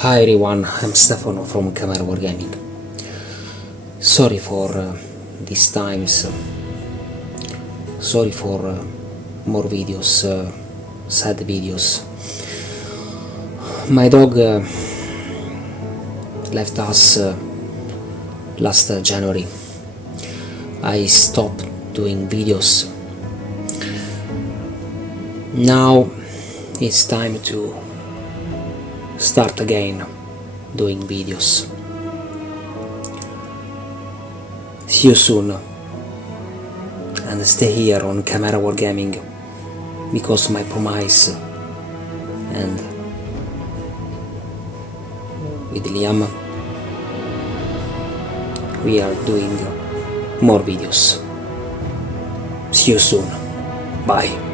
Hi everyone, I'm Stefano from Camera Wargaming. Sorry for these times. Sorry for more videos, sad videos. My dog left us last January. I stopped doing videos. Now it's time to start again doing videos. See you soon, and stay here on Camera Wargaming, because my promise, and with Liam we are doing more videos. See you soon. Bye.